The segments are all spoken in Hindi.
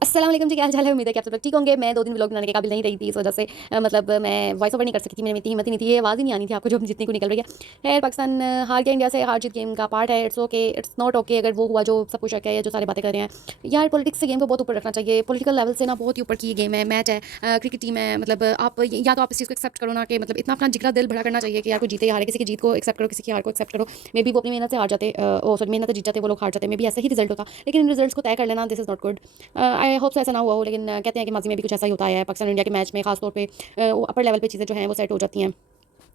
अस्सलाम वालेकुम जी, क्या हाल चाल है। उम्मीद है कि आप सब लोग ठीक होंगे। मैं 2 दिन व्लॉग बनाने के काबिल नहीं रही थी, इस वजह से मतलब मैं वॉइस ओवर नहीं कर सकती थी। मेरे में इतनी हिम्मत ही नहीं थी, ये आवाज़ ही नहीं आनी थी आपको जो जितनी को निकल रही है। खैर, पाकिस्तान हार गया इंडिया से। हार जीत गेम का पार्ट है। It's okay, it's not okay अगर वो हुआ जो सब कुछ है, जो सारी बातें कर रहे हैं यार। पॉलिटिक्स से गेम को बहुत ऊपर रखना चाहिए। पॉलिटिकल लेवल से ना बहुत ही ऊपर की गेम है, मैच है, क्रिकेट टीम है। मतलब आप या तो आप इस चीज़ को एक्सेप्ट करो ना कि मतलब इतना अपना जिगरा दिल भरा करना चाहिए कि यार कोई जीते या हारे, किसी की जीत को एक्सेप्ट करो, किसी की हार को एक्सेप्ट करो। मे बी वो अपनी मेहनत से हार जाते, सॉरी मेहनत से जीत जाते, वो लोग हार जाते, मे बी ऐसा ही रिजल्ट होता। लेकिन इन रिजल्ट्स को तय कर लेना, this is not good. I hope ऐसा ना हुआ हो, लेकिन कहते हैं कि माजी में भी कुछ ऐसा ही होता है। पाकिस्तान इंडिया के मैच में खासतौर पे अपर लेवल पे चीज़ें जो हैं वो सेट हो जाती हैं।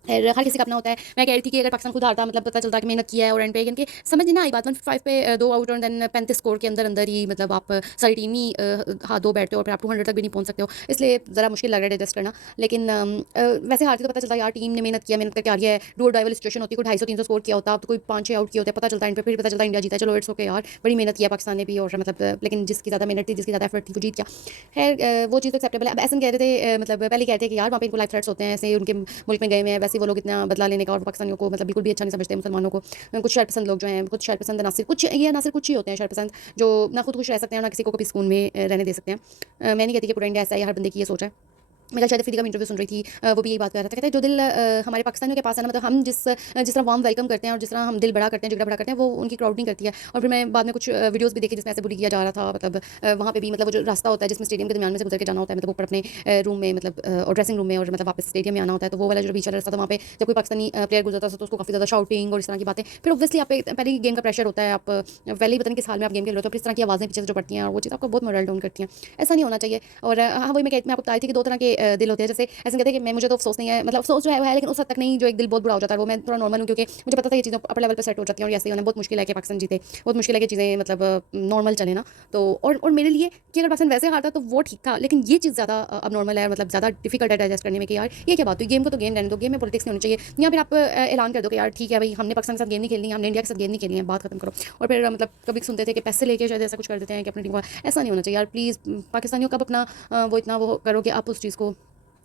खैर, हर किसी का अपना होता है। मैं कह रही थी कि अगर पाकिस्तान खुद हारता, मतलब पता चलता कि मेहनत किया है और एंड पे यानी कि समझ नहीं ना आई बात। 105 पे 2 आउट और देन 35 स्कोर के अंदर अंदर ही मतलब आप सारी टीम ही हाथ धो बैठते हो और फिर आप 200 तक भी नहीं पहुंच सकते हो। इसलिए ज़रा मुश्किल लग रहा है एडजस्ट करना। लेकिन वैसे हारती तो पता चलता यार टीम ने मेहनत किया, मेहनत करके आ रही है। डू और डाई वाली सिचुएशन होती है, कोई 250-300 स्कोर किया होता, अब तो कोई 5-6 आउट किए होते, पता चलता है एंड पे फिर पता चलता इंडिया जीता। चलो इट्स ओके यार, बड़ी मेहनत किया पाकिस्तान ने भी, और मतलब लेकिन जिसकी ज़्यादा मेहनत थी, जिसकी ज़्यादा एफर्ट थी, वो जीत गया। खैर, वो चीज़ तो एक्सेप्टेबल है। अब ऐसा कह रहे थे, मतलब पहले कहते हैं कि यार वहाँ पे इनको लाइफ थ्रेट्स होते हैं, ऐसे उनके मुल्क में गए हुए हैं, वैसे वो लोग इतना बदला लेने का, और पाकिस्तानियों को मतलब बिल्कुल भी अच्छा नहीं समझते मुसलमानों को। कुछ शरपसंद लोग जो हैं, कुछ शरपसंद नासिर, कुछ ये नासिर कुछ ही होते हैं शरपसंद, जो ना खुद खुश रह सकते हैं ना किसी को कभी सुकून में रहने दे सकते हैं। मैं नहीं कहती कि पूरा इंडिया ऐसा है, हर बंदे की ये सोच है। मैं कल शायद अफरीदी का इंटरव्यू सुन रही थी, वो भी यही बात कर रहा था। कहते हैं जो दिल हमारे पाकिस्तानियों के पास है ना, मतलब हम जिस तरह वार्म वेलकम करते हैं और जिस तरह हम दिल बड़ा करते हैं, जिगरा बड़ा करते हैं, वो उनकी क्राउड नहीं करती है। और फिर मैं बाद में कुछ वीडियोस भी देखी जिसमें ऐसे बुली किया जा रहा था। मतलब वहाँ पे भी मतलब वो जो रास्ता होता है जिसमें स्टेडियम के दरमियान में से गुजर के जाना होता है, मतलब ऊपर अपने रूम में, मतलब और ड्रेसिंग रूम में, और मतलब वापस स्टेडियम में आना होता है, तो वो वाला जो बीच वाला रास्ता था, वहाँ पे जब कोई पाकिस्तानी प्लेयर गुजरता था तो उसको काफ़ी ज़्यादा शाउटिंग और इस तरह की बातें। फिर ऑब्वियसली आप पहले ही गेम का प्रेशर होता है, आप पहले ही पता नहीं किस हाल में आप गेम खेल रहे हो, तो फिर इस तरह की आवाज़ें पीछे से जो पड़ती हैं और वो चीज़ आपको बहुत मोरल डाउन करती हैं। ऐसा नहीं होना चाहिए। और हाँ, वही मैं आपको बताई थी कि 2 तरह के दिल होते हैं। जैसे ऐसे कहते हैं कि मैं मुझे तो अफसोस नहीं है, मतलब अफसोस जो है वो है, लेकिन उस हद तक नहीं जो एक दिल बहुत बुरा हो जाता है। वो मैं थोड़ा नॉर्मल हूँ, क्योंकि मुझे पता था ये चीज़ें अपर लेवल पे सेट हो जाती हैं और ऐसे ही होना बहुत मुश्किल है कि पाकिस्तान जीते। बहुत मुश्किल है कि चीज़ें मतलब नॉर्मल चले ना। तो और मेरे लिए कि अगर पाकिस्तान वैसे हारता तो वो ठीक था, लेकिन ये चीज़ ज़्यादा अब नॉर्मल है, मतलब ज़्यादा डिफिकल्ट है डाइजेस्ट करने में कि यार ये क्या बात हुई। गेम को तो गेम रहने दो, गेम में पॉलिटिक्स नहीं होनी चाहिए। या फिर आप ऐलान कर दो कि यार ठीक है भाई, हमने पाकिस्तान के साथ गेम नहीं खेलनी, हमने इंडिया के साथ गेम नहीं खेलनी है, बात खत्म करो। और फिर मतलब कभी सुनते थे कि पैसे लेके शायद ऐसा कुछ कर देते हैं कि अपनी टीम को, ऐसा नहीं होना चाहिए यार प्लीज़। पाकिस्तानियों कब अपना वो इतना वो करो कि आप उस चीज़ को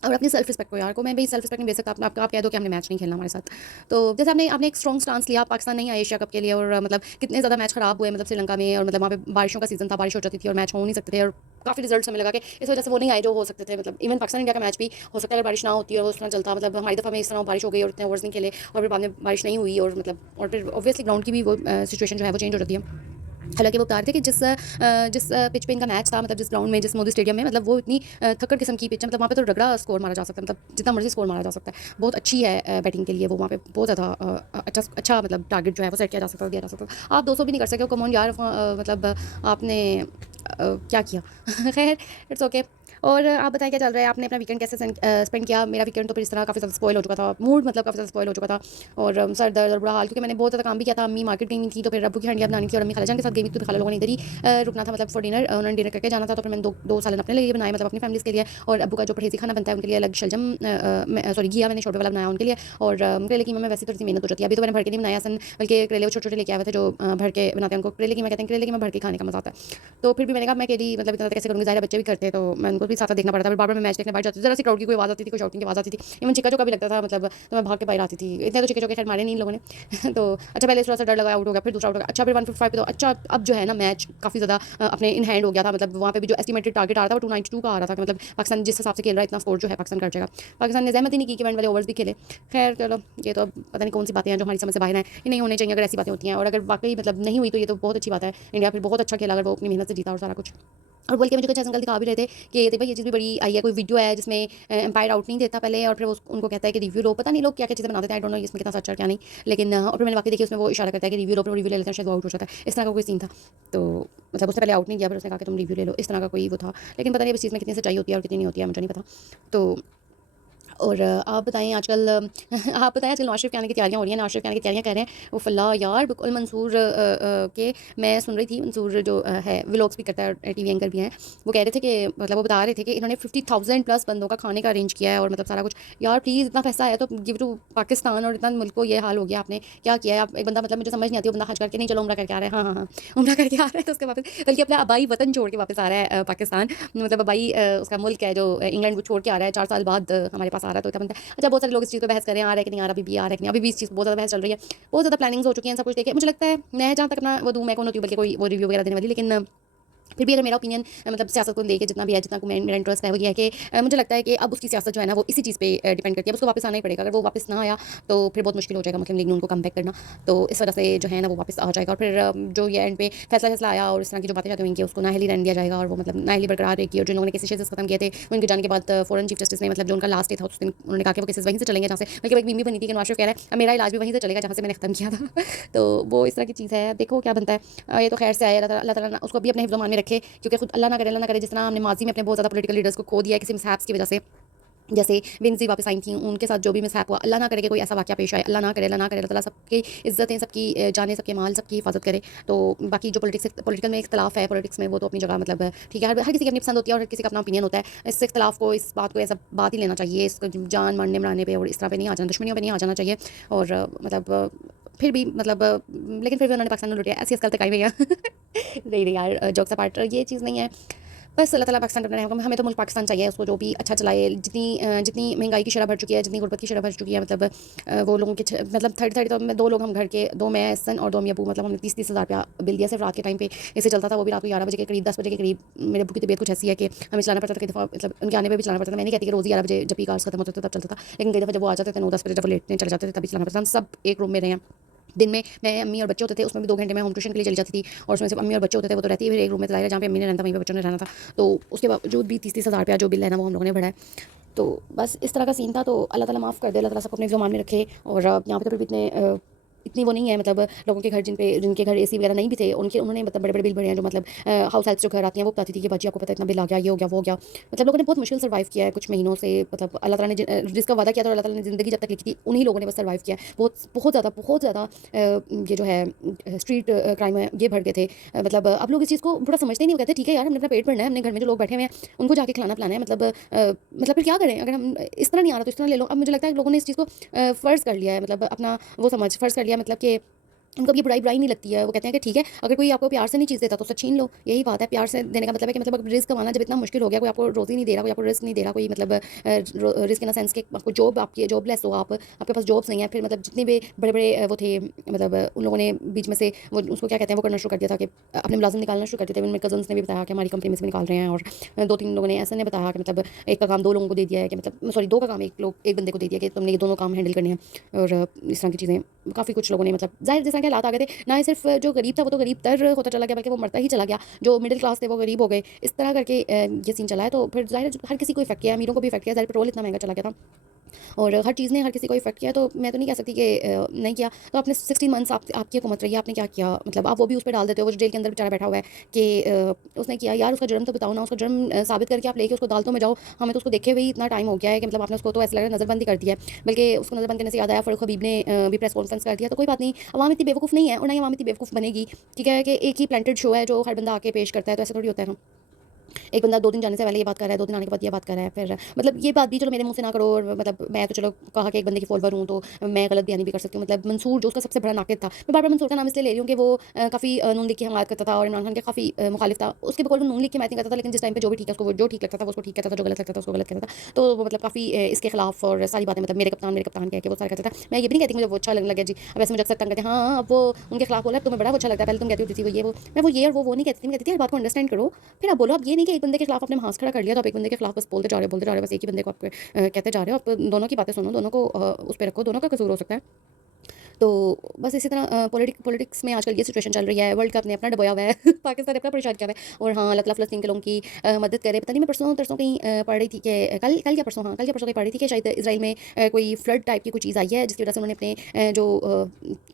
और अपनी सेल्फ रिस्पेक्ट को, यार को मैं भी सेल्फ रिस्पेक्ट नहीं दे सकता। आप कह दो कि हमने मैच नहीं खेलना हमारे साथ। तो जैसे आपने आपने एक स्ट्रॉन्ग स्टांस लिया, पाकिस्तान नहीं आया एशिया कप के लिए, और मतलब कितने ज़्यादा मैच खराब हुए, मतलब श्रीलंका में, और मतलब वहाँ पे बारिशों का सीजन था, बारिश हो जाती थी और मैच हो नहीं सकते थे, और काफ़ी रिजल्ट हमें लगा कि इस वजह से वो नहीं आए जो हो सकते थे। मतलब इवन पाकिस्तान इंडिया का मैच भी हो सकता है अगर बारिश ना होती और वो उस तरह चलता, मतलब हमारी दफ़ा में इस तरह बारिश हो गई और इतने ओवर्स नहीं खेले, और फिर बाद में बारिश नहीं हुई, और मतलब और फिर ऑब्वियसली ग्राउंड की भी वो सिचुएशन जो है वो चेंज हो जाती है। हालांकि वो बता रहे थे कि जिस पिच पे इनका मैच था, मतलब जिस ग्राउंड में, जिस मोदी स्टेडियम में, मतलब वो इतनी थक्कड़ किस्म की पिच है, मतलब वहाँ पे तो रगड़ा स्कोर मारा जा सकता है, मतलब जितना मर्जी स्कोर मारा जा सकता है। बहुत अच्छी है बैटिंग के लिए वो, वहाँ पे बहुत ज़्यादा अच्छा मतलब टारगेट जो है वो सेट किया जा सकता है, दिया जा सकता है। आप 200 भी नहीं कर सके, कमॉन यार, मतलब आपने क्या किया। खैर, इट्स ओके। और आप बताएं क्या चल रहा है, आपने अपना वीकेंड कैसे स्पेंड किया। मेरा वीकेंड तो फिर इस तरह काफ़ी ज़्यादा स्पॉइल हो चुका था, मूड मतलब काफ़ी ज़्यादा स्पॉइल हो चुका था, और सर दर्द और बुरा हाल, क्योंकि मैंने बहुत ज़्यादा काम भी किया था। अम्मी मार्केट गई थी, तो फिर अब्बू की हंडिया बनानी थी, और अम्मी खाला जान के साथ गई थी, तो खाला लोगों ने इधर ही रुकना था, मतलब फॉर डिनर उन्होंने डिनर करके जाना था। तो फिर मैंने दो सालन अपने लिए बनाए, मतलब अपनी फैमिलीज़ के लिए, और अब्बू का जो परहेजी खाना बनता है उनके लिए अलग शलजम, सॉरी घिया मैंने छोटे वाला बनाया उनके लिए। और करेले कीमा में वैसे थोड़ी सी मेहनत हो जाती है, अभी तो मैंने भर के नहीं बनाया सन, बल्कि करेले वो छोटे छोटे लेके आए थे जो भर के बनाते हैं, उनको करेले कीमा कहते हैं। करेले कीमा भर के खाने का मजा आता है। तो फिर भी मैंने कहा मैं अकेली मतलब इतना कैसे करूँगी, ज़ाहिर है बच्चे भी करते हैं, तो मैं उनको भी साथ देखना पड़ता था। फिर बार बार मैं मैच देखने बैठ जाती थी, जरा सी क्राउड की कोई आवाज़ आती थी, कोई शाउटिंग की आवाज़ आती थी, इवन चिक्का चौका भी लगता था, मतलब तो मैं भाग के बाहर आती थी। इतने तो चिक्के चौके खैर मारे नहीं इन लोगों ने। तो अच्छा, पहले थोड़ा सा डर लगा, आउट हो गया, फिर दूसरा आउट हो गया। अच्छा, फिर 155 पे तो अच्छा अब जो है ना मैच काफ़ी ज़्यादा अपने इन हैंड हो गया था। मतलब वहाँ पे भी जो एस्टिमेटेड टारगेट आ रहा था वो 292 का आ रहा था, कि मतलब पाकिस्तान जिस हिसाब से खेल रहा है इतना स्कोर जो है पाकिस्तान कर जाएगा। पाकिस्तान ने जहमत ही नहीं की कि वन वाले ओवर्स भी खेले। खैर चलो, ये तो पता नहीं कौन सी बातें हैं जो हमारी समझ से बाहर हैं, ये नहीं होने चाहिए अगर ऐसी बातें होती हैं। और अगर वाकई मतलब नहीं हुई तो ये तो बहुत अच्छी बात है, इंडिया फिर बहुत अच्छा खेला अगर वो अपनी मेहनत से जीता और सारा कुछ। और बोल के मुझे कुछ अंकल दिखा भी रहे थे कि ये भाई ये चीज़ भी बड़ी आई है, कोई वीडियो है जिसमें एम्पायर आउट नहीं देता पहले, और फिर वो उनको कहता है कि रिव्यू लो। पता नहीं लोग क्या क्या चीज़ें बना देते हैं, आई डोंट नो इसमें कितना सच है क्या नहीं, लेकिन और फिर मैंने वाकई देखी, उसमें वो इशारा करता है कि रिव्यू लो, फिर रिव्यू ले लेते हैं, शायद वो आउट हो जाता है। इस तरह का कोई सीन था। तो मतलब उसने पहले आउट नहीं किया, फिर उसने कहा कि तुम रिव्यू ले लो, इस तरह का कोई वो था। लेकिन पता नहीं इस चीज़ में कितनी सच्चाई होती है और कितनी नहीं होती है, मुझे नहीं पता। तो और आप बताएँ आजकल आप बताएँ आजकल नवाज़ शरीफ के आने की तैयारियाँ हो रही हैं, नवाज़ शरीफ के आने की तैयारियाँ कर रहे हैं। वो फल्ला यार बिल्कुल मंसूर के मैं सुन रही थी, मंसूर जो है व्लॉग्स भी करता है, टीवी एंकर भी हैं। वो कह रहे थे कि मतलब वो बता रहे थे कि इन्होंने 50,000 प्लस बंदों का खाने का अरेंज किया है, और मतलब सारा कुछ। यार प्लीज़, इतना पैसा है तो गिव टू पाकिस्तान, और इतना मुल्क को ये हाल हो गया, आपने क्या किया है। आप एक बंदा, मतलब मुझे समझ नहीं आती, वो बंदा हज करके नहीं, चलो उम्रा करके आ रहा है, हाँ हाँ हाँ, उम्रा करके आ रहा है, तो उसके वापस बल्कि अपना आबाई वतन छोड़ के वापस आ रहा है पाकिस्तान। मतलब आबाई उसका मुल्क है जो इंग्लैंड को छोड़ के आ रहा है, 4 साल बाद हमारे पास आ रहा है, तो क्या बनता है। अच्छा, बहुत सारे लोग इस चीज़ पे बहस कर रहे हैं, आ रहा है कि नहीं आ रहा, अभी भी आ रहा है कि नहीं, अभी भी इस चीज़ पर बहुत ज़्यादा बहस चल रही है। बहुत ज़्यादा प्लानिंग्स हो चुकी हैं, सब कुछ देखिए मुझे लगता है। मैं जहाँ तक अपना वो दूँ, मैं कौन होती हूँ बल्कि कोई वो रिव्यू वगैरह देने वाली, लेकिन फिर भी अगर मेरा ओपिनियन मतलब सियासत को लेके जितना भी है, जितना मेरा इंटरेस्ट है, वो ये है कि मुझे लगता है कि अब उसकी सियासत जो है ना वो इसी चीज़ पे डिपेंड करती है। अब उसको वापस आना ही पड़ेगा। अगर वो वापस ना आया तो फिर बहुत मुश्किल हो जाएगा मुस्लिम लीग नून को कम बैक करना। तो इस वजह से जो है ना वो वापस आ जाएगा। और फिर जो ये एंड पे फैसला आया और इस तरह की जो बातें जाती हुई कि उसको नाअहली रहने दिया जाएगा और वो मतलब नाअहली बरकरार रहेगी। और जिन लोगों ने केसेस खत्म किए थे उनके जाने के बाद फ़ौरन चीफ जस्टिस ने मतलब जो उनका लास्ट डे था उस दिन उन्होंने कहा कि वो केसेस वहीं से चलेंगे जहाँ से, बल्कि वो एक मीम भी बनी थी कि नवाज शरीफ कह रहा है अब मेरा इलाज भी वहीं से चलेगा जहाँ से मैंने खत्म किया था। तो वो इस तरह की चीज़ है, देखो क्या बनता है। ये तो खैर से आए, अल्लाह ताला उसको भी अपने हिफ्ज़-ओ-मान में रखे, क्योंकि खुद अल्लाह ना करे जिस तरह हमने माजी में अपने बहुत ज़्यादा पॉलिटिकल लीडर्स को खो दिया है किसी मिसहैप्स की वजह से। जैसे बेनज़ीर वापस आई थी, उनके साथ जो भी मिसहैप हुआ, अल्लाह ना करे कि कोई ऐसा वाक़या पेश आए, अल्लाह ना करे, अल्लाह ना करे। अल्लाह ताला सबकी इज़्ज़तें, सबकी जानें, सबके माल, सबकी हिफाजत करे। तो बाकी जो पॉलिटिकल में इख्तिलाफ़ है, पॉलिटिक्स में, वो तो अपनी जगह मतलब ठीक है, हर किसी की अपनी पसंद होती है और हर किसी का अपना ओपिनियन होता है। इस इख्तिलाफ़ को, इस बात को ऐसा बात ही लेना चाहिए, इसको जान मारने मराने पे और इस तरह पे नहीं आ जाना, दुश्मनियों पे नहीं आ जाना चाहिए। और फिर भी मतलब लेकिन फिर भी उन्होंने पाकिस्तान में लुटिया, ऐसी अक्ल तक आई भैया। नहीं यार, जोक्स अपार्ट, ये चीज़ नहीं है। बस अल्लाह ताला पाकिस्तान अपना रहेगा। हमें तो मुल्क पाकिस्तान चाहिए, उसको जो भी अच्छा चलाए। जितनी महंगाई की शरह बढ़ चुकी है, जितनी गुर्बत की शरह बढ़ चुकी है, मतलब वो लोगों के मतलब 30 तो दो लोग हम घर के, दो मैं सन और दो अम्मी अबू, मतलब हमने 30 हज़ार रुपया बिल दिया सिर्फ रात के टाइम पे। ऐसे चलता था, वो भी रात को 11 बजे के करीब, 10 बजे के करीब। मेरे अबू की तबीयत कुछ ऐसी है कि हमें चलाना पड़ता था, कई दफ़ा मतलब उनके आने पर भी चलाना पड़ता था। मैं नहीं कहती कि रोज़ 11 बजे जब भी कार्स खत्म होते थे तब चलता था, लेकिन कई दफ़ा जब वो आ जाते थे 9-10 बजे, जब वो लेटने चले जाते थे तभी चलाना पड़ता था। हम सब एक रूम में रहे हैं। दिन में मैं, अम्मी और बच्चे होते थे, उसमें भी 2 घंटे मैं होम ट्यूशन के लिए चली जाती थी और उसमें सिर्फ अम्मी और बच्चे होते थे। वो तो रहती है फिर एक रूम में, ज़ाहिर है जहाँ पे अम्मी ने रहना था वहीं पे बच्चों ने रहना था। तो उसके बावजूद भी 30-30 हज़ार रुपया जो बिल है ना वो हम लोगों ने भरा है। तो बस इस तरह का सीन था। तो अल्लाह ताला माफ़ कर दे, अल्लाह ताला सबको अपने ज़ुबान में रखे। और यहाँ पे तो फिर भी इतनी वो नहीं है, मतलब लोगों के घर जिनके घर एसी वगैरह नहीं भी थे, उन्होंने मतलब बड़े-बड़े बिल भरे हैं। जो मतलब हाउस हेल्प्स जो घर आती हैं वो बताती थी कि बाजी आपको पता है इतना बिल आ गया, ये हो गया, वो हो गया। मतलब लोगों ने बहुत मुश्किल सर्वाइव किया है कुछ महीनों से। मतलब अल्लाह ताला ने जिसका वादा किया था, अल्लाह ताला ने ज़िंदगी जब तक लिखी थी उन्हीं लोगों ने बस सर्वाइव किया है। बहुत ज़्यादा ये जो है स्ट्रीट क्राइम है ये बढ़ गए थे। अब लोग इस चीज़ को थोड़ा समझते ही नहीं। वो कहते हैं ठीक है यार, हमने अपना पेट भरना है, हमने घर में जो लोग बैठे हुए हैं उनको जाके खिलाना पिलाना है। फिर क्या करें? अगर हम इस तरह नहीं आ रहा तो इस तरह ले लो। अब मुझे लगता है लोगों ने इस चीज़ को फ़र्ज़ कर लिया है, मतलब अपना वो समझ फ़र्ज़ कर लिया, मतलब कि उनको ये बुराई नहीं लगती है। वो कहते हैं कि ठीक है, अगर कोई आपको प्यार से नहीं चीज़ देता तो उससे छीन लो। यही बात है, प्यार से देने का मतलब है कि मतलब अब रिस्क कमाना जब इतना मुश्किल हो गया, कोई आपको रोज़ी नहीं दे रहा, कोई आपको रिस्क नहीं दे रहा, कोई मतलब रिस्क इन द सेंस कि आपको जॉब, आपकी जॉबलेस हो आप, आपके पास जॉब्स नहीं है। फिर मतलब जितने भी बड़े-बड़े वो थे, उन लोगों ने बीच में से वो उसको क्या कहते हैं, वो करना शुरू कर दिया था कि अपने मुलाज़िम निकालना शुरू कर दिए थे। मेरे कज़न्स ने भी बताया कि हमारी कंपनी में से भी निकाल रहे हैं। और 2-3 लोगों ने ऐसा ने बताया कि मतलब एक का काम 2 लोगों को दे दिया है, कि मतलब सॉरी 2 का काम एक बंदे को दे दिया कि तुमने ये दोनों काम हैंडल करने हैं। और इस तरह की चीज़ें काफ़ी कुछ लोगों ने, मतलब ज़ाहिर जैसा कि हालात आ गए थे ना, सिर्फ जो गरीब था वो तो गरीब तर होता चला गया, बल्कि वो मरता ही चला गया। जो मिडिल क्लास थे वो गरीब हो गए। इस तरह करके ये सीन चला है। तो फिर ज़ाहिर है हर किसी को इफेक्ट किया, अमीरों को भी इफेक्ट किया। ज़ाहिर पेट्रोल इतना महंगा चला गया था और हर चीज़ ने हर किसी को इफेक्ट किया। तो मैं तो नहीं कह सकती कि नहीं किया। तो आपने 16 मंथ्स आपकी हुकूमत रही है, आपने क्या किया? मतलब आप वो भी उस पे डाल देते हो, वो जो जेल के अंदर बेचारा बैठा हुआ है कि उसने किया। यार उसका जुर्म तो बताओ ना, उसका जुर्म साबित करके आप लेके उसको अदालतों में जाओ। हमें तो उसको देखे हुए ही इतना टाइम हो गया है कि मतलब आपने उसको तो ऐसा लग रहा है नज़रबंदी कर दिया है। बल्कि उसको नज़रबंद करने से याद आया, फ़ारूक हबीब ने भी प्रेस कॉन्फ्रेंस कर दिया। तो कोई बात नहीं, अवाम इतनी बेवकूफ़ नहीं है और ना ही अवाम इतनी बेवकूफ़ बनेगी। ठीक है कि एक ही प्लांटेड शो है जो हर बंदा आके पेश करता है, तो ऐसा थोड़ी होता है। एक बंदा 2 दिन जाने से पहले ये बात कर रहा है, 2 दिन आने के बाद ये बात कर रहा है। फिर मतलब ये बात भी चलो मेरे मुँह से ना करो। और मतलब मैं तो चलो कहा कि एक बंदे की फॉलोवर हूँ तो मैं गलत बयानी भी कर सकती हूँ। मतलब मंसूर जो उसका सबसे बड़ा नाक़िद था, मैं बार-बार मंसूर का नाम इसलिए ले रही हूँ कि वो काफ़ी नून लीग की हमायत करता था और इमरान खान के काफ़ी मुखालिफ था। उसके बकौल वो नून लीग की हमायत नहीं करता था, लेकिन जिस टाइम पे जो भी ठीक है, उसको जो ठीक लगता था वो उसको ठीक कहता था, जो गलत लगता था उसको गलत कहता था। तो वो मतलब काफ़ी इसके खिलाफ और सारी बातें, मतलब मेरे कप्तान कह के वो सारा कहता था। मैं ये भी नहीं कहती मुझे वो अच्छा लगने लगा जी। अब ऐसे मुझे अक्सर तंग करते हैं, हाँ, अब वो उनके खिलाफ बोला, तुम्हें बड़ा अच्छा लगता है, पहले तुम कहती होती थी वो ये वो। मैं वो ये और वो नहीं कहती थी, मैं कहती थी यार बात को अंडरस्टैंड करो। फिर आप बोलो। आप ये नहीं कि एक बंदे के खिलाफ आपने मास खड़ा कर लिया तो आप एक बंदे के खिलाफ बस बोलते जा रहे हो, बस एक ही बंदे को आप कहते जा रहे हो। आप दोनों की बातें सुनो, दोनों को उस पे रखो, दोनों का कसूर हो सकता है। तो बस इसी तरह पॉलिटिक्स में आजकल ये सिचुएशन चल रही है। वर्ल्ड कप ने अपना डबोया हुआ है पाकिस्तान ने अपना परेशान किया हुआ है। और हाँ, अल्लाह ताला फ़लस्तीन के लोगों की मदद करे। पता नहीं, मैं परसों तरसों कहीं पढ़ रही थी कि कल या परसों, हाँ कल या परसों कहीं पढ़ रही थी कि शायद इजराइल में कोई फ्लड टाइप की कोई चीज़ आई है, जिसकी वजह से उन्होंने अपने जो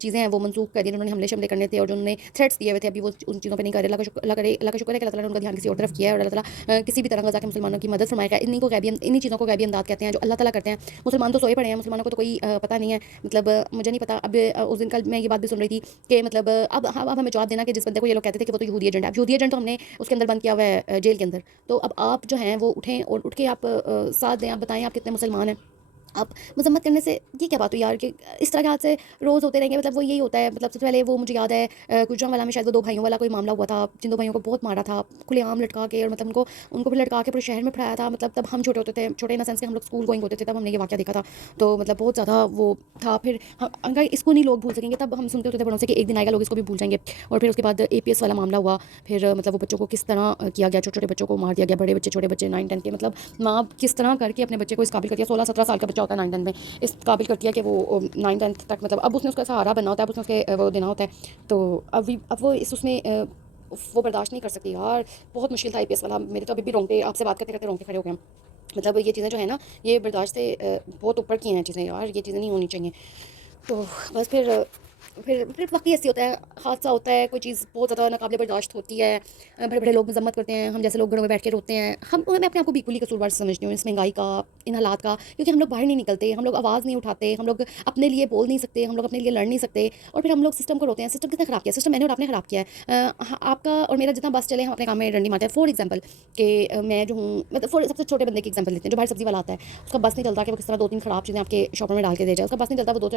चीज़ें हैं वो मनसूख कर दी। उन्होंने हमले करने थे और जो उन्होंने थ्रेट्स दिए हुए थे, अभी वो उन चीज़ों पर नहीं कर रहे। अल्लाह का शुक्र है कि अल्लाह ताला ने उनका ध्यान किसी और तरफ किया है। और अल्लाह ताला किसी भी तरह गज़ा के मुसलमानों की मदद फरमाएगा। इन्हीं चीज़ों को गैबी इमदाद कहते हैं जो अल्लाह ताला करते हैं। मुसलमान तो सोए पड़े हैं, मुसलमानों को तो कोई पता नहीं है। मतलब मुझे नहीं पता। अब उस दिन कल मैं ये बात भी सुन रही थी कि मतलब अब हमें जवाब देना कि जिस बंदे को ये लोग कहते थे कि वो तो यहूदी एजेंट है, अब यहूदी एजेंट तो हमने उसके अंदर बंद किया हुआ है जेल के अंदर। तो अब आप जो हैं वो उठें और उठ के आप साथ दें, आप बताएं आप कितने मुसलमान हैं। आप मज़म्मत करने से ये क्या बात हुई यार कि इस तरह के हादसे रोज़ होते रहेंगे। मतलब वो यही होता है। मतलब सबसे पहले वो मुझे याद है गुजरांवाला में शायद वो 2 भाइयों वाला कोई मामला हुआ था, जिन 2 भाइयों को बहुत मारा था, खुलेआम लटका के, और मतलब उनको उनको फिर लटका के पूरे शहर में फिराया था। मतलब तब हम छोटे होते थे, छोटे इन द सेंस कि हम लोग स्कूल गोइंग होते थे, तब हमने ये वाक़या देखा था। तो मतलब बहुत ज़्यादा वो था। फिर ह अगर इसको नहीं लोग भूल सकेंगे, तब हम सुनते होते थे बड़ों से कि एक दिन आएगा लोग इसको भी भूल जाएँगे। और फिर उसके बाद एपीएस वाला मामला हुआ। फिर मतलब वो बच्चों को किस तरह किया गया, छोटे-छोटे बच्चों को मार दिया गया, बड़े बच्चे, छोटे बच्चे 9-10 के। मतलब माँ किस तरह करके अपने बच्चे को इस काबिल कर दिया। 16-17 साल का बच्चा होता है 9-10 में, इस काबिल कर दिया कि वो 9th तक, मतलब अब उसने उसका सहारा बनना होता है, अब उसने उसके वो देना होता है। तो अब वो इस उसमें वो बर्दाश्त नहीं कर सकती यार। बहुत मुश्किल था आईपीएस वाला। मेरे तो अभी भी रोंगटे, आपसे बात करते करते रोंगटे खड़े हो गए हैं। मतलब ये चीज़ें जो है ना, ये बर्दाश्त से बहुत ऊपर की हैं चीज़ें यार, ये चीज़ें नहीं होनी चाहिए। तो बस फिर वक़्त ही ऐसे होता है, हादसा होता है, कोई चीज़ बहुत ज़्यादा नाक़ाबिले बर्दाश्त होती है। बड़े-बड़े लोग मज़म्मत करते हैं, हम जैसे लोग घरों में बैठ के रोते हैं। मैं अपने आप को बिल्कुल ही कसूरवार समझती हूँ इस महंगाई का, इन हालात का, क्योंकि हम लोग बाहर नहीं निकलते, हम लोग आवाज़ नहीं उठाते, हम लोग अपने लिए बोल नहीं सकते, हम लोग अपने लिए लड़ नहीं सकते, और फिर हम लोग सिस्टम को रोते हैं। सिस्टम किसने ख़राब किया? सिस्टम मैंने और आपने ख़राब किया है। आपका और मेरा जितना बस चले, हम अपने काम में डंडी मारते हैं। फॉर एग्ज़ाम्पल कि मैं जो हूँ, मतलब सबसे छोटे बंदे की एग्ज़ाम्पल लेते हैं, जो बाहर सब्ज़ी वाला आता है, उसका बस नहीं चलता कि वो किस तरह 2-3 ख़राब चीज़ें आपके शॉपर में डाल के दे जाए। उसका बस नहीं चलता, वो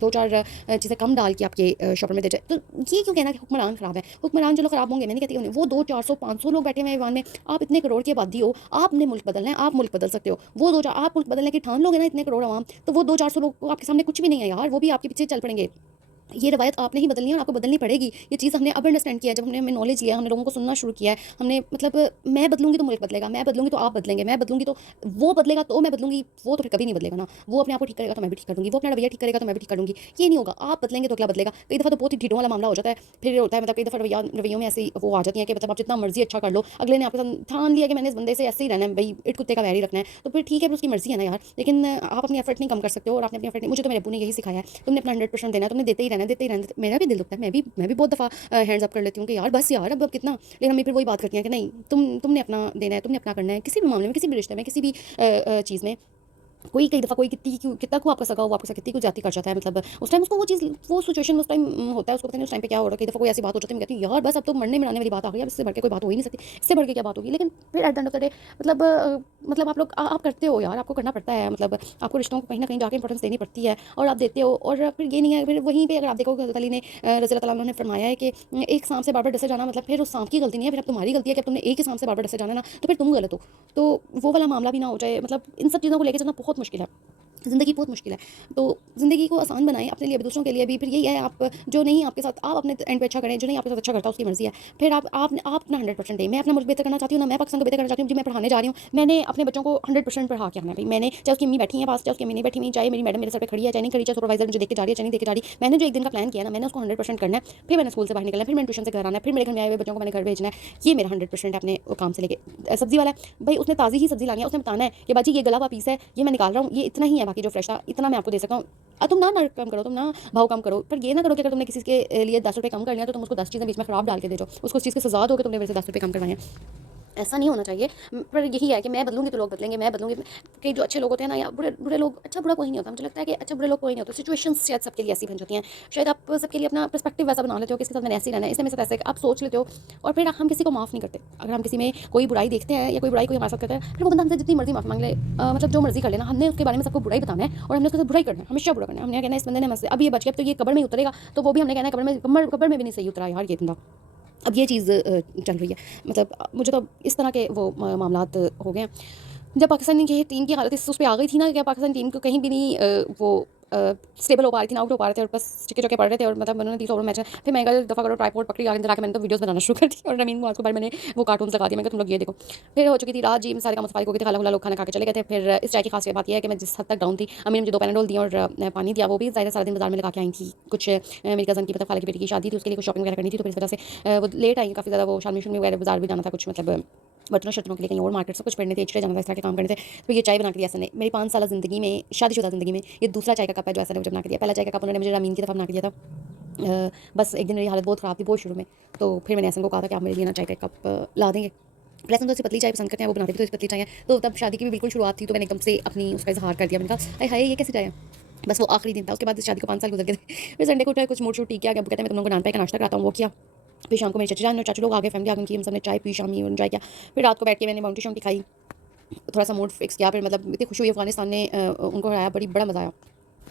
2-4 चीज़ें कम डाल के आपके शॉपर में दे जाए। तो ये क्यों कहना कि हुक्मरान ख़राब है? हुक्मरान चलो ख़राब होंगे, मैं नहीं कहती उन्हें, वो 2 400 500 लोग बैठे हुए हैं ईवान में। आप इतने करोड़ की आबादी हो, आपने मुल्क बदलना है, आप मुल्क बदल सकते हो। वो 2 4 आप मुल्क बदलने की ठान लोगे ना, इतने करोड़ अवाम, तो वो 2 400 लोग तो आपके सामने कुछ भी नहीं है यार, वो भी आपके पीछे चल पड़ेंगे। ये रवायत आपने ही बदलनी है और आपको बदलनी पड़ेगी। ये चीज़ हमने अब अंडरस्टैंड किया है, जब हमने हमें नॉलेज लिया, हमने लोगों को सुनना शुरू किया है। हमने मतलब मैं बदलूँगी तो मुल्क बदलेगा, मैं बदलूँगी तो आप बदलेंगे, मैं बदलूँगी तो वो बदलेगा, तो मैं बदलूँगी, वो तो फिर कभी नहीं बदलेगा ना। वो अपने आप को ठीक करेगा तो मैं भी ठीक कर दूँगी, वो अपना रवैया ठीक करेगा तो मैं भी ठीक कर दूँगी। ये नहीं होगा, आप बदलेंगे तो अगला बदलेगा। कई दफ़ा तो बहुत ही ढिढों वाला मामला हो जाता है। फिर होता है, मतलब कई दफ़ा रवैयों में ऐसी वो आ जाती है कि मतलब आप जितना मर्ज़ी अच्छा कर लो, अगले ने आपके साथ ठान लिया कि मैंने इस बंदे से ऐसे ही रहना है, भई इट कुत्ते का वैर ही रखना है, तो फिर ठीक है, फिर उसकी मर्ज़ी है ना यार। लेकिन आप अपनी एफर्ट नहीं कम कर सकते हो, और आपने अपनी एफर्ट नहीं, मुझे तो मेरे अब्बू ने यही सिखाया है, तुमने अपना 100% देना है, तुमने देते ही रहना है, देते ही रहना है। मेरा भी दिल दुखता है, मैं भी बहुत दफ़ा हैंड्स अप कर लेती हूँ कि यार बस यार, अब कितना। लेकिन मम्मी फिर वही बात करती हैं कि नहीं, तुमने अपना देना है, तुमने अपना करना है, किसी भी मामले में, किसी भी रिश्ते में, किसी भी चीज़ में। कोई कई दफ़ा कोई कितना को आपका सगा हो, आपके साथ कितनी को ज़्यादती कर जाता है। मतलब उस टाइम उसको वो चीज़, वो सिचुएशन उस टाइम होता है, उसको पता नहीं उस टाइम पे क्या हो रहा है। कई दफ़ा कोई ऐसी बात हो जाती है, मैं कहती हूँ यार बस अब तो मरने मराने वाली बात आ गई, अब इससे बढ़ के कोई बात हो ही नहीं सकती, इससे बढ़ के क्या बात होगी। लेकिन फिर at the end of the day, मतलब मतलब आप लोग आप करते हो यार, आपको करना पड़ता है। मतलब आपको रिश्तों को कहीं न कहीं जाके इंपॉर्टेंस देनी पड़ती है, और आप देते हो। और फिर ये नहीं है, फिर वहीं पे अगर आप देखो, हज़रत अली ने रज़ी अल्लाह तआला अन्हु ने फरमाया है कि एक सांप से बार-बार डसे जाना, मतलब फिर उस सांप की गलती नहीं है, फिर अब तुम्हारी गलती है कि अब तुमने एक ही सांप से बार-बार डसे जाना है ना, तो फिर तुम गलत हो। तो वो वाला मामला भी ना हो जाए। मतलब इन सब चीज़ों को लेके चलना बहुत मुश्किल है। ज़िंदगी बहुत मुश्किल है। तो ज़िंदगी को आसान बनाएँ अपने लिए भी, दूसरों के लिए भी। फिर यही है, आप जो नहीं आपके साथ, आप अपने एंड पे अच्छा करें, जो नहीं आपके साथ अच्छा करता उसकी मर्ज़ी है। फिर आप अपना 100% दें। मैं अपना मुल्क बेहतर करना चाहती हूँ ना, मैं पाकिस्तान को बेहतर करना चाहती हूँ, जी मैं पढ़ाने जा रही हूँ, मैंने अपने बच्चों को 100% पढ़ा के आना है भई। मैंने, चाहे उसकी अम्मी बैठी हैं पास, चाहे उसकी अम्मी नहीं बैठी हुई, चाहे मेरी मैडम मेरे सर पे खड़ी है, चाहे नहीं खड़ी, चाहे सुपरवाइज़र मुझे देख के जा रही है, चाहे नहीं देख के जा रही, मैंने जो एक दिन का प्लान किया ना, मैंने उसको 100% करना है। फिर मैंने स्कूल से बाहर निकलना है, फिर मैंने ट्यूशन से घर आना है, फिर मेरे घर में आए हुए बच्चों को मैंने घर भेजना है। ये मेरा 100% है अपने काम से लेके। सब्ज़ी वाला है, भई उसने ताज़ी ही सब्ज़ी लानी है, उसने बताना है कि बाजी ये गला हुआ पीस है, ये मैं निकाल रहा हूँ, ये इतना ही है, बाकी जो फ्रेश था इतना मैं आपको दे सकता हूँ। तुम ना कम करो, तुम ना भाव कम करो, पर ये ना करो कि अगर तुमने किसी के लिए 10 रुपए कम कर लिया, तो तुम उसको 10 चीज़ें बीच में ख़राब डाल के दे दो। उसको उस चीज़ की सज़ा दो कि तुमने मेरे से 10 रुपए कम करवाए हैं। ऐसा नहीं होना चाहिए। पर यही है कि मैं बदलूँगी तो लोग बदलेंगे, मैं बदलूँगी। कई जो अच्छे लोग होते हैं ना, या बुरे बुरे लोग, अच्छा बुरा कोई नहीं होता। मुझे लगता है कि अच्छा बुरे लोग कोई नहीं होते। सिचुएशंस शायद सबके लिए ऐसी बन जाती हैं। शायद आप सबके लिए अपना पर्सपेक्टिव वैसा बना लेते हो कि इसके साथ मैंने ऐसे ही रहना है, इसने मेरे साथ ऐसे, आप सोच लेते हो, और फिर हम किसी को माफ़ नहीं करते। अगर हम किसी में कोई बुराई देखते हैं, या कोई बुराई कोई हमारे साथ करता है, फिर वो बंदा हमसे जितनी मर्ज़ी माफ़ी माँग ले, मतलब जो मर्ज़ी कर लेना, हमने उसके बारे में सबको बुरा ही बताना है, और हमने उसके साथ बुरा ही करना है, हमेशा बुरा करना है। हमने कहना है इस बंदे ने हमसे, अब ये बच गया, अब तो ये कब्र में ही उतरेगा, तो वो भी हमने कहना है कब्र में भी नहीं सही उतरा यार ये बंदा। अब ये चीज़ चल रही है। मतलब मुझे तो इस तरह के वो मामलात हो गए हैं। जब पाकिस्तान की टीम की हालत इस उस पे आ गई थी ना, कि पाकिस्तान टीम को कहीं भी नहीं वो स्टेबल हो पा रही थी ना, आउट हो पा रहे थे, और बस चिक्के-चौके पड़ रहे थे, और मतलब उन्होंने 30 ओवर मैच है। फिर मैं एक दफ़ा करो ट्राइपॉड पकड़ी आगे अंदर आके, मैंने तो वीडियोज़ बनाना शुरू कर दी, और नमीन मुआज़ को मैंने वो कार्टून्स लगा दिए। मैं कहा तुम लोग ये देखो। फिर हो चुकी थी रात, जी सारे काम सफाई हो गई थी, खाला-खुला लोग खाना खा के चले गए थे। फिर इस चाय की खास बात ये है कि मैं जिस हद तक डाउन थी, अम्मी ने मुझे 2 पैनाडोल दिए और पानी दिया। वो भी ज़ाहिर है सारा दिन बाज़ार में लगा के आई थी। कुछ मेरी कज़न की, मतलब खाला की बेटी की शादी थी, उसके लिए कुछ शॉपिंग वगैरह करनी थी, तो फिर इस वजह से वो लेट आई काफ़ी ज़्यादा। वो शामी-शुमी वगैरह बाज़ार भी जाना था, कुछ मतलब बर्तनों-शर्तनों के लिए कहीं और मार्केट सब कुछ पड़ने थे, एक्स्ट्रा जाना था, इस तरह के काम करने थे। तो ये चाय बना के दी ऐसा नहीं, मेरी 5 साल ज़िंदगी में, शादीशुदा ज़िंदगी में, ये दूसरा चाय का कप है जो ऐसा ने मुझे बना के दिया। पहला चाय का कप उन्होंने मुझे रमीन की तरफ बना के दिया था। बस एक दिन मेरी हालत बहुत ख़राब थी, बहुत शुरू में, तो फिर मैंने ऐसन को कहा था कि आप मेरे लिए ना चाय का एक कप ला देंगे। वैसे तो ऐसी पतली चाय पसंद करते हैं, वो बनाते भी तो ऐसी पतली चाय है। तो तब शादी की भी बिल्कुल शुरुआत थी, तो मैंने एकदम से अपनी उसका इज़हार कर दिया। मैंने कहा, हाय हाय ये कैसी चाय है? बस वो आखिरी दिन था, उसके बाद इस शादी को 5 साल गुज़र गए थे। फिर संडे को उठा, कुछ मूड शूड ठीक किया, अब कहते हैं मैं तुम लोगों को नान पाई का नाश्ता कराता हूँ, वो किया। फिर शाम को मेरे चचा जान और चाचू लोग आ गए, फैमिली आ गई उनकी, हम सबने चाय पी, शामी एंजॉय किया। फिर रात को बैठ के मैंने बाउंटी शाउंटी खाई। थोड़ा सा मूड फिक्स किया, फिर मतलब इतनी खुशी हुई अफ़गानिस्तान ने उनको हराया, बड़ा मज़ा आया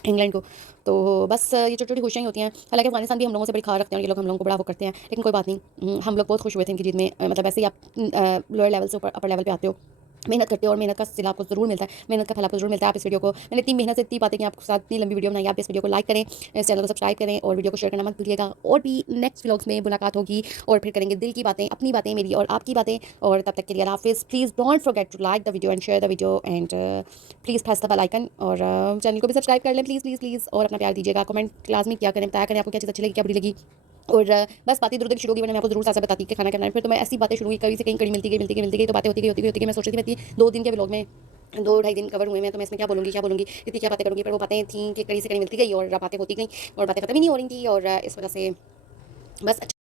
इंग्लैंड को। तो बस ये छोटी-छोटी खुशियाँ ही होती हैं। हालाँकि अफ़गानिस्तान भी हम लोगों से बड़ी खा रखते हैं और ये लोग हम लोगों को बड़ा वो करते हैं, लेकिन कोई बात नहीं। हम लोग बहुत खुश हुए थे इनकी जीत में। मतलब ऐसे ही आप लोअर लेवल से ऊपर अपर लेवल पे आते हो, मेहनत करते हो और मेहनत का सिला आपको ज़रूर मिलता है, मेहनत का फल आपको ज़रूर मिलता है। आप इस वीडियो को, मैंने इतनी मेहनत से इतनी बातें की आपके साथ, इतनी लंबी वीडियो बनाई, आप इस वीडियो को लाइक करें, इस चैनल को सब्सक्राइब करें और वीडियो को शेयर करना मत भूलिएगा। और भी नेक्स्ट व्लॉग्स में मुलाकात होगी और फिर करेंगे दिल की बातें, अपनी बातें, मेरी और आपकी बातें। और तब तक के लिए अल्लाह हाफ़िज़। Please don't forget to like the video and share the video and please press the bell icon और चैनल को भी सब्सक्राइब कर लें, प्लीज़ प्लीज़ प्लीज़। और अपना प्यार दीजिएगा, कमेंट लाज़मी किया करें, बताया करें आपको क्या चीज़ अच्छी लगी, क्या बुरी लगी। और बस बातें इधर-उधर शुरू होगी, वरना मैं आपको ज़रूर साथ-साथ बताती कि खाना क्या बनाना है। फिर तो मैं ऐसी बातें शुरू हुई, कहीं से कहीं कड़ी मिलती गई, तो बातें होती गई। मैं सोच रही थी मैं इतनी 2 दिन के व्लॉग में 2 ढाई दिन कवर हुए हैं, तो मैं इसमें क्या बोलूँगी, इतनी क्या बातें करूँगी। पर वो बातें थी कि कड़ी से कड़ी मिलती गई और बातें होती गई और बातें खत्म ही नहीं हो रही थी और इस वजह से बस अच्छा